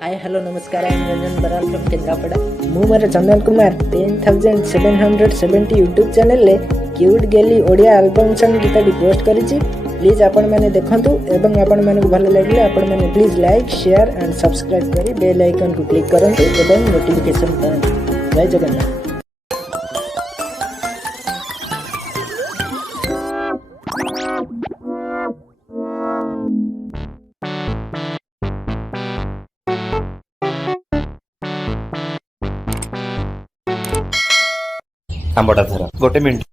Hi hello नमस्कार I am Ranjan Baral from Kendrapara मु मोर Chandan Kumar 10770 YouTube channel ले क्यूट गेली ओडिया एल्बम सॉन्ग गीत पोस्ट करिछि। प्लीज आपण माने देखंतु एवं आपण माने भल लागिले आपण माने please like share and subscribe करी बेल आइकन को क्लिक करंतु एवं नोटिफिकेशन पाएं। जय जगन्नाथ। आंबटा धर गोटे मिनिट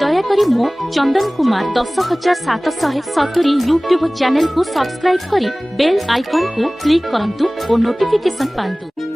दयाकरी मो चंदन कुमार 10,770 यूट्यूब चैनल को सब्सक्राइब करी बेल आइकन को क्लिक करंतु और नोटिफिकेशन पांतु।